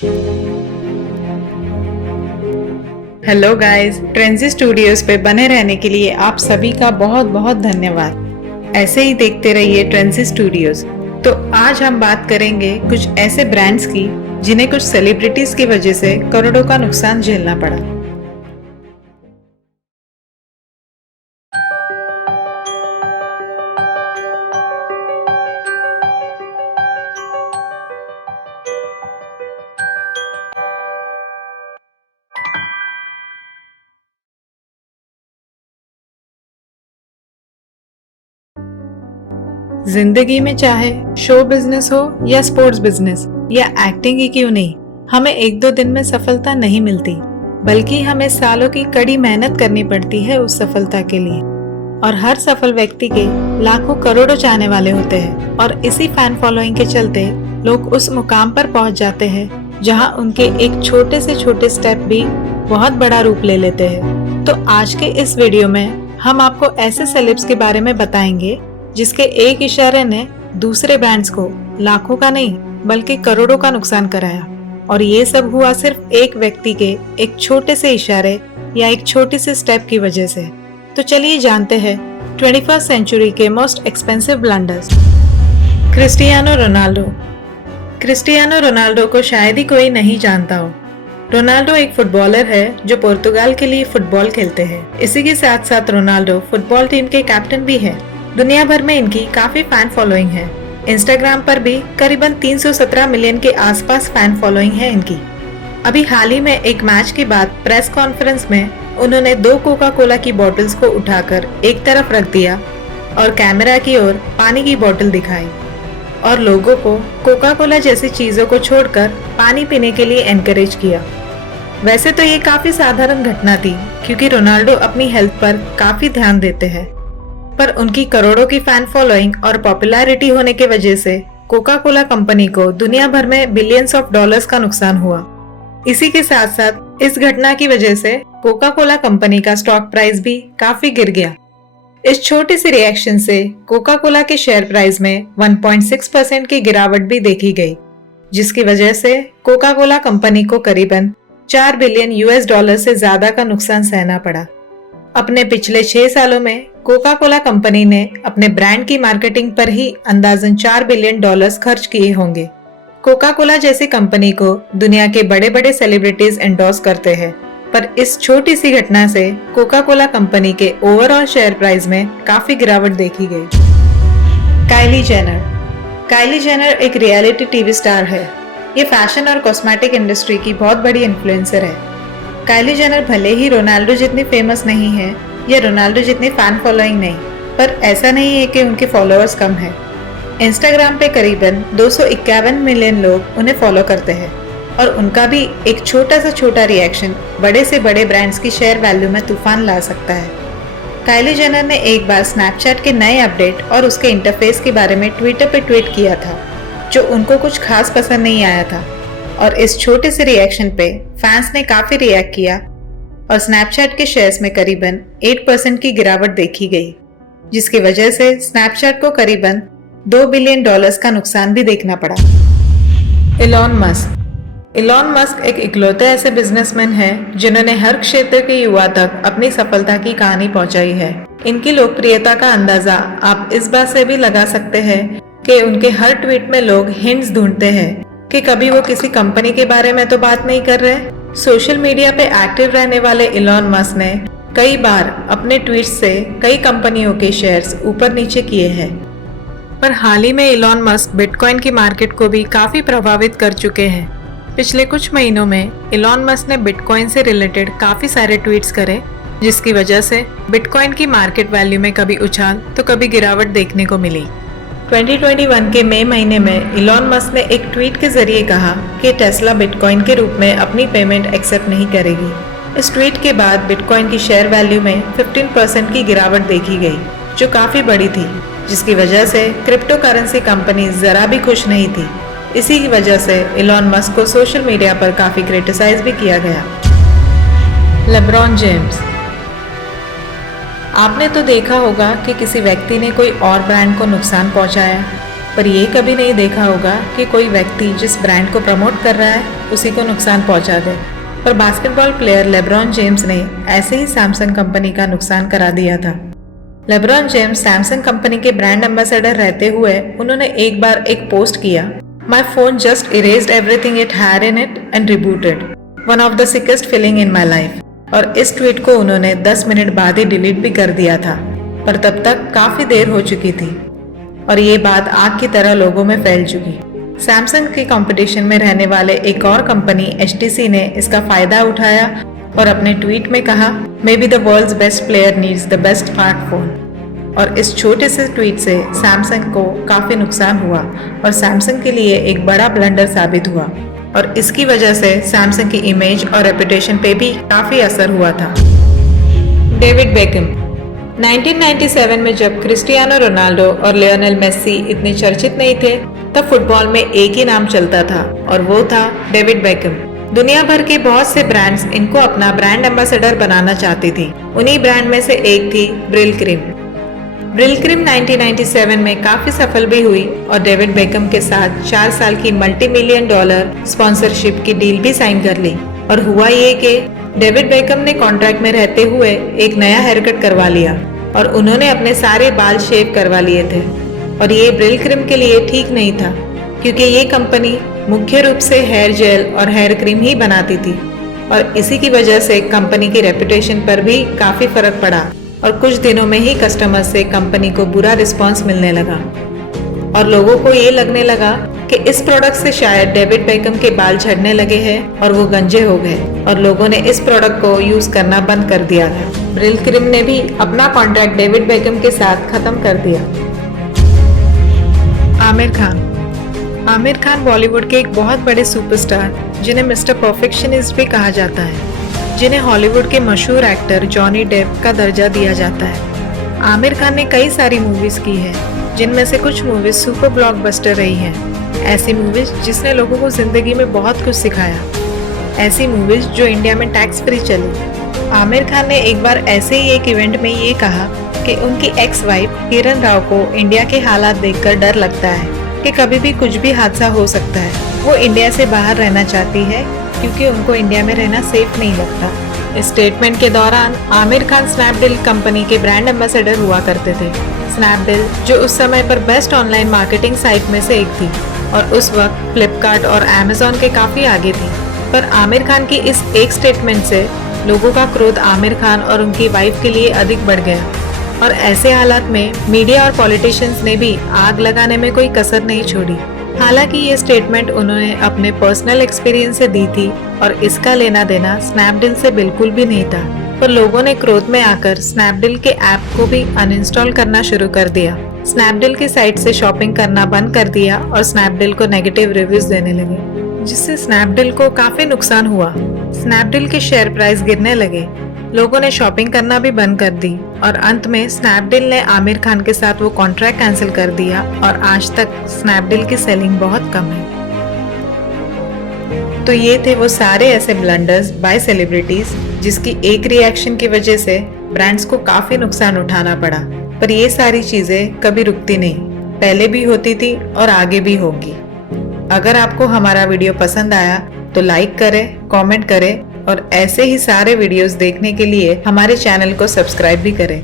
Hello guys, ट्रेंजी studios पे बने रहने के लिए आप सभी का बहुत बहुत धन्यवाद। ऐसे ही देखते रहिए ट्रेंजी स्टूडियोज। तो आज हम बात करेंगे कुछ ऐसे ब्रांड्स की जिन्हें कुछ सेलिब्रिटीज की वजह से करोड़ों का नुकसान झेलना पड़ा। जिंदगी में चाहे शो बिजनेस हो या स्पोर्ट्स बिजनेस या एक्टिंग ही क्यों नहीं, हमें एक दो दिन में सफलता नहीं मिलती, बल्कि हमें सालों की कड़ी मेहनत करनी पड़ती है उस सफलता के लिए। और हर सफल व्यक्ति के लाखों करोड़ों चाहने वाले होते हैं और इसी फैन फॉलोइंग के चलते लोग उस मुकाम पर पहुंच जाते हैं जहां उनके एक छोटे से छोटे स्टेप भी बहुत बड़ा रूप ले लेते हैं। तो आज के इस वीडियो में हम आपको ऐसे सेलेब्स के बारे में बताएंगे जिसके एक इशारे ने दूसरे ब्रांड्स को लाखों का नहीं बल्कि करोड़ों का नुकसान कराया। और ये सब हुआ सिर्फ एक व्यक्ति के एक छोटे से इशारे या एक छोटी सी स्टेप की वजह से। तो चलिए जानते हैं 21st सेंचुरी के most expensive blunders. Cristiano Ronaldo. Cristiano Ronaldo को शायद ही कोई नहीं जानता हो। रोनाल्डो एक फुटबॉलर है जो पुर्तगाल के लिए फुटबॉल खेलते हैं। इसी के साथ साथ रोनाल्डो फुटबॉल टीम के कैप्टन भी है। दुनिया भर में इनकी काफी फैन फॉलोइंग है। इंस्टाग्राम पर भी करीबन 317 मिलियन के आसपास फैन फॉलोइंग है इनकी। अभी हाल ही में एक मैच के बाद प्रेस कॉन्फ्रेंस में उन्होंने 2 कोका कोला की बोतल्स को उठाकर एक तरफ रख दिया और कैमरा की ओर पानी की बोतल दिखाई और लोगों को कोका कोला जैसी चीजों को छोड़कर पानी पीने के लिए एनकरेज किया। वैसे तो ये काफी साधारण घटना थी क्योंकि रोनाल्डो अपनी हेल्थ पर काफी ध्यान देते हैं, पर उनकी करोड़ों की फैन फॉलोइंग और पॉपुलैरिटी होने की वजह से कोका कोला कंपनी को दुनिया भर में बिलियंस ऑफ डॉलर्स का नुकसान हुआ। इसी के साथ साथ इस घटना की वजह से कोका कोला कंपनी का स्टॉक प्राइस भी काफी गिर गया। इस छोटी सी रिएक्शन से कोका कोला के शेयर प्राइस में 1.6% की गिरावट भी देखी गई, जिसकी वजह से कोका कोला कंपनी को करीबन 4 बिलियन US डॉलर से ज्यादा का नुकसान सहना पड़ा। अपने पिछले 6 सालों में कोका कोला कंपनी ने अपने ब्रांड की मार्केटिंग पर ही अंदाजन 4 बिलियन डॉलर्स खर्च किए होंगे। कोका कोला जैसी कंपनी को दुनिया के बड़े बड़े सेलिब्रिटीज एंडोर्स करते हैं, पर इस छोटी सी घटना से कोका कोला कंपनी के ओवरऑल शेयर प्राइस में काफी गिरावट देखी गई। Kylie Jenner. काइली जेनर एक रियलिटी टीवी स्टार है। ये फैशन और कॉस्मेटिक इंडस्ट्री की बहुत बड़ी इन्फ्लुएंसर है। काइली जेनर भले ही रोनाल्डो जितनी फेमस नहीं है या रोनाल्डो जितनी फैन फॉलोइंग नहीं, पर ऐसा नहीं है कि उनके फॉलोअर्स कम हैं। इंस्टाग्राम पे करीबन 251 मिलियन लोग उन्हें फॉलो करते हैं और उनका भी एक छोटा से छोटा रिएक्शन बड़े से बड़े ब्रांड्स की शेयर वैल्यू में तूफान ला सकता है। काइली जेनर ने एक बार स्नैपचैट के नए अपडेट और उसके इंटरफेस के बारे में ट्विटर पे ट्वीट किया था, जो उनको कुछ खास पसंद नहीं आया था। और इस छोटे से रिएक्शन पे फैंस ने काफी रिएक्ट किया और स्नैपचैट के शेयर्स में करीबन 8% की गिरावट देखी गई, जिसकी वजह से स्नैपचैट को करीबन 2 बिलियन डॉलर्स का नुकसान भी देखना पड़ा। Elon Musk. इलॉन मस्क एक इकलौते ऐसे बिजनेसमैन हैं जिन्होंने हर क्षेत्र के युवा तक अपनी सफलता की कहानी पहुंचाई है। इनकी लोकप्रियता का अंदाजा आप इस बात से भी लगा सकते हैं कि उनके हर ट्वीट में लोग हिंट्स ढूंढते हैं कि कभी वो किसी कंपनी के बारे में तो बात नहीं कर रहे। सोशल मीडिया पे एक्टिव रहने वाले इलॉन मस्क ने कई बार अपने ट्वीट्स से कई कंपनियों के शेयर्स ऊपर नीचे किए हैं। पर हाल ही में इलॉन मस्क बिटकॉइन की मार्केट को भी काफी प्रभावित कर चुके हैं। पिछले कुछ महीनों में इलॉन मस्क ने बिटकॉइन से रिलेटेड काफी सारे ट्वीट्स करे, जिसकी वजह से बिटकॉइन की मार्केट वैल्यू में कभी उछाल तो कभी गिरावट देखने को मिली। 2021 के मई महीने में इलॉन मस्क ने एक ट्वीट के जरिए कहा कि टेस्ला बिटकॉइन के रूप में अपनी पेमेंट एक्सेप्ट नहीं करेगी। इस ट्वीट के बाद बिटकॉइन की शेयर वैल्यू में 15% की गिरावट देखी गई, जो काफी बड़ी थी, जिसकी वजह से क्रिप्टो करेंसी कंपनी जरा भी खुश नहीं थी। इसी की वजह से इलॉन मस्क को सोशल मीडिया पर काफी क्रिटिसाइज भी किया गया। LeBron James. आपने तो देखा होगा कि किसी व्यक्ति ने कोई और ब्रांड को नुकसान पहुंचाया, पर ये कभी नहीं देखा होगा कि कोई व्यक्ति जिस ब्रांड को प्रमोट कर रहा है उसी को नुकसान पहुंचा दे। पर बास्केटबॉल प्लेयर लेब्रॉन जेम्स ने ऐसे ही सैमसंग कंपनी का नुकसान करा दिया था। लेब्रॉन जेम्स सैमसंग कंपनी के ब्रांड एम्बेसडर रहते हुए उन्होंने एक बार एक पोस्ट किया, my phone just erased everything it had in it and rebooted, one of the sickest feeling in my life. और इस ट्वीट को उन्होंने 10 मिनट बाद ही डिलीट भी कर दिया था, पर तब तक काफी देर हो चुकी थी और ये बात आग की तरह लोगों में फैल चुकी। सैमसंग की कंपटीशन में रहने वाले एक और कंपनी HTC ने इसका फायदा उठाया और अपने ट्वीट में कहा, maybe the world's best player needs the best smartphone. और इस छोटे से ट्वीट से सैमसंग को काफी नुकसान हुआ और सैमसंग के लिए एक बड़ा ब्लंडर साबित हुआ और इसकी वजह से सैमसंग की इमेज और रेपुटेशन पे भी काफी असर हुआ था। डेविड बेकहम 1997 में जब क्रिस्टियानो रोनाल्डो और लियोनेल मेसी इतने चर्चित नहीं थे, तब फुटबॉल में एक ही नाम चलता था और वो था डेविड बेकहम। दुनिया भर के बहुत से ब्रांड्स इनको अपना ब्रांड एम्बेसडर बनाना चाहती थी। उन्हीं ब्रांड में से एक थी ब्रिल क्रीम। ब्रिल क्रीम 1997 में काफी सफल भी हुई और डेविड बेकहम के साथ 4 साल की $multi-million स्पॉन्सरशिप की डील भी साइन कर ली। और हुआ ये कि डेविड बेकहम ने कॉन्ट्रैक्ट में रहते हुए एक नया हेयर कट करवा लिया और उन्होंने अपने सारे बाल शेव करवा लिए थे। और ये ब्रिल क्रीम के लिए ठीक नहीं था, क्योंकि ये कंपनी मुख्य रूप से हेयर जेल और हेयर क्रीम ही बनाती थी और इसी की वजह से कंपनी की रेपुटेशन पर भी काफी फर्क पड़ा और कुछ दिनों में ही कस्टमर से कंपनी को बुरा रिस्पांस मिलने लगा और लोगों को ये लगने लगा कि इस प्रोडक्ट से शायद डेविड बेकहम के बाल झड़ने लगे हैं और वो गंजे हो गए और लोगों ने इस प्रोडक्ट को यूज करना बंद कर दिया था। ब्रिल क्रीम ने भी अपना कॉन्ट्रैक्ट डेविड बेकहम के साथ खत्म कर दिया। आमिर खान बॉलीवुड के एक बहुत बड़े सुपरस्टार जिन्हें मिस्टर परफेक्शनिस्ट भी कहा जाता है, जिन्हें हॉलीवुड के मशहूर एक्टर जॉनी डेप का दर्जा दिया जाता है। आमिर खान ने कई सारी मूवीज की है, जिनमें से कुछ मूवीज सुपर ब्लॉकबस्टर रही हैं। ऐसी मूवीज जिसने लोगों को जिंदगी में बहुत कुछ सिखाया, ऐसी मूवीज जो इंडिया में टैक्स फ्री चली। आमिर खान ने एक बार ऐसे ही एक इवेंट में ये कहा कि उनकी एक्स वाइफ किरण राव को इंडिया के हालात देखकर डर लगता है कि कभी भी कुछ भी हादसा हो सकता है। वो इंडिया से बाहर रहना चाहती है क्योंकि उनको इंडिया में रहना सेफ नहीं लगता। इस स्टेटमेंट के दौरान आमिर खान स्नैपडील कंपनी के ब्रांड एम्बेसडर हुआ करते थे। स्नैपडील जो उस समय पर बेस्ट ऑनलाइन मार्केटिंग साइट में से एक थी और उस वक्त फ्लिपकार्ट और अमेज़न के काफी आगे थी। पर आमिर खान की इस एक स्टेटमेंट से लोगों का क्रोध आमिर खान और उनकी वाइफ के लिए अधिक बढ़ गया और ऐसे हालात में मीडिया और पॉलिटिशियंस ने भी आग लगाने में कोई कसर नहीं छोड़ी। हालांकि ये स्टेटमेंट उन्होंने अपने पर्सनल एक्सपीरियंस से दी थी और इसका लेना देना स्नैपडील से बिल्कुल भी नहीं था। पर लोगों ने क्रोध में आकर स्नैपडील के ऐप को भी अनइंस्टॉल करना शुरू कर दिया, स्नैपडील की साइट से शॉपिंग करना बंद कर दिया और स्नैपडील को नेगेटिव रिव्यूज देने लगे, जिससे स्नैपडील को काफी नुकसान हुआ। स्नैपडील के शेयर प्राइस गिरने लगे, लोगों ने शॉपिंग करना भी बंद कर दी और अंत में स्नैपडील ने आमिर खान के साथ वो कॉन्ट्रैक्ट कैंसिल कर दिया और आज तक स्नैपडील की सेलिंग बहुत कम है। तो ये थे वो सारे ऐसे ब्लंडर्स बाय सेलिब्रिटीज जिसकी एक रिएक्शन की वजह से ब्रांड्स को काफी नुकसान उठाना पड़ा। पर ये सारी चीजें कभी रुकती नहीं, पहले भी होती थी और आगे भी होगी। अगर आपको हमारा वीडियो पसंद आया तो लाइक करें, कमेंट करें और ऐसे ही सारे वीडियोस देखने के लिए हमारे चैनल को सब्सक्राइब भी करें।